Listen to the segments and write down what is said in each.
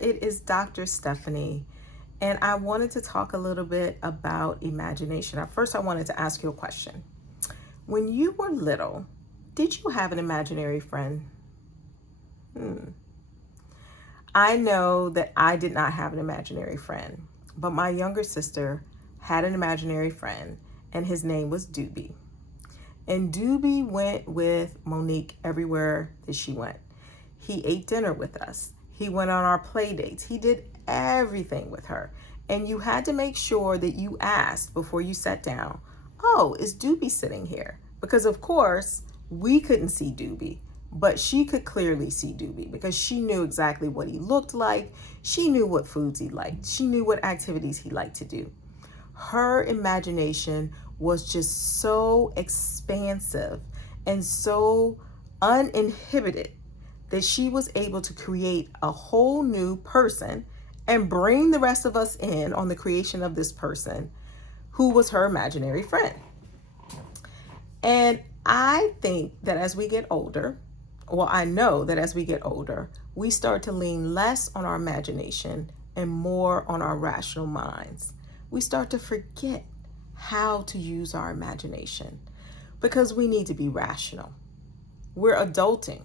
It is Dr. Stephanie, and I wanted to talk a little bit about imagination. First, I wanted to ask you a question. When you were little, did you have an imaginary friend? I know that I did not have an imaginary friend, but my younger sister had an imaginary friend, and his name was Doobie. And Doobie went with Monique everywhere that she went. He ate dinner with us. He went on our play dates. He did everything with her. And you had to make sure that you asked before you sat down, oh, is Doobie sitting here? Because of course, we couldn't see Doobie, but she could clearly see Doobie because she knew exactly what he looked like. She knew what foods he liked. She knew what activities he liked to do. Her imagination was just so expansive and so uninhibited that she was able to create a whole new person and bring the rest of us in on the creation of this person who was her imaginary friend. And I think that as we get older, well, I know that as we get older, we start to lean less on our imagination and more on our rational minds. We start to forget how to use our imagination because we need to be rational. We're adulting.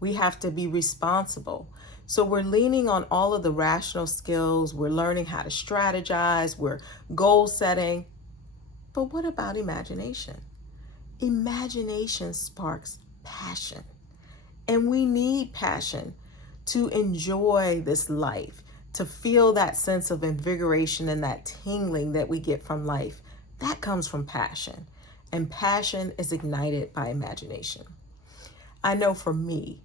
We have to be responsible. So we're leaning on all of the rational skills. We're learning how to strategize. We're goal setting. But what about imagination? Imagination sparks passion. And we need passion to enjoy this life, to feel that sense of invigoration and that tingling that we get from life. That comes from passion. And passion is ignited by imagination. I know for me,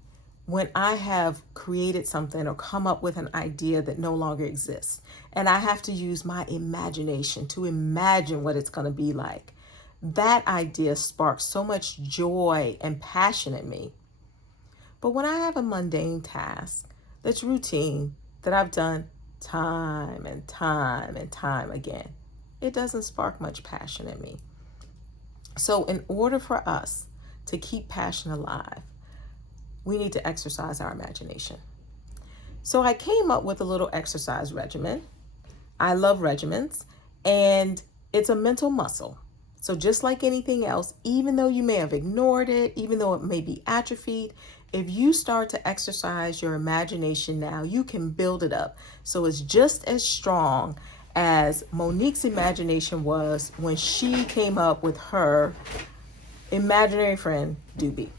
when I have created something or come up with an idea that no longer exists, and I have to use my imagination to imagine what it's going to be like, that idea sparks so much joy and passion in me. But when I have a mundane task that's routine, that I've done time and time and time again, it doesn't spark much passion in me. So in order for us to keep passion alive, we need to exercise our imagination. So I came up with a little exercise regimen. I love regimens, and it's a mental muscle. So just like anything else, even though you may have ignored it, even though it may be atrophied, if you start to exercise your imagination now, you can build it up. So it's just as strong as Monique's imagination was when she came up with her imaginary friend, Doobie.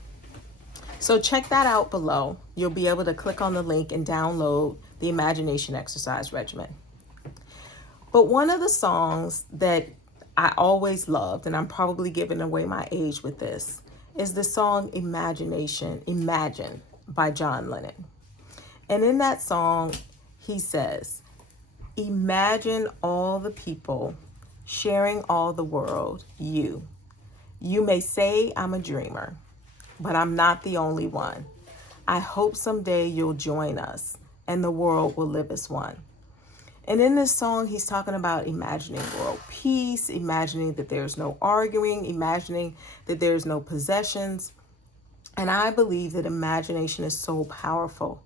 So check that out below. You'll be able to click on the link and download the imagination exercise regimen. But one of the songs that I always loved, and I'm probably giving away my age with this, is the song Imagine by John Lennon. And in that song, he says, imagine all the people sharing all the world, you. You may say I'm a dreamer, but I'm not the only one. I hope someday you'll join us and the world will live as one. And in this song, he's talking about imagining world peace, imagining that there's no arguing, imagining that there's no possessions. And I believe that imagination is so powerful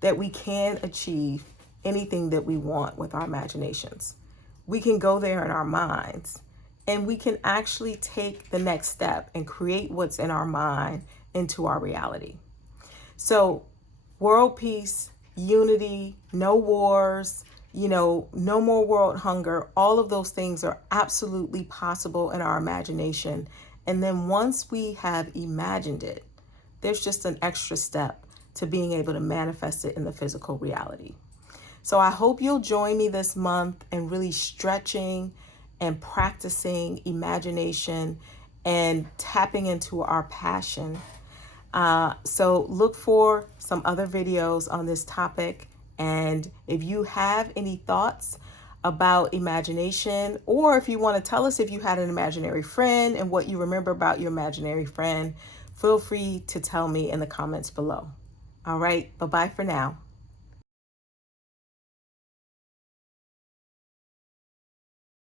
that we can achieve anything that we want with our imaginations. We can go there in our minds, and we can actually take the next step and create what's in our mind into our reality. So world peace, unity, no wars, no more world hunger. All of those things are absolutely possible in our imagination. And then once we have imagined it, there's just an extra step to being able to manifest it in the physical reality. So I hope you'll join me this month in really stretching and practicing imagination and tapping into our passion. So look for some other videos on this topic. And if you have any thoughts about imagination, or if you want to tell us if you had an imaginary friend and what you remember about your imaginary friend, feel free to tell me in the comments below. All right, bye-bye for now.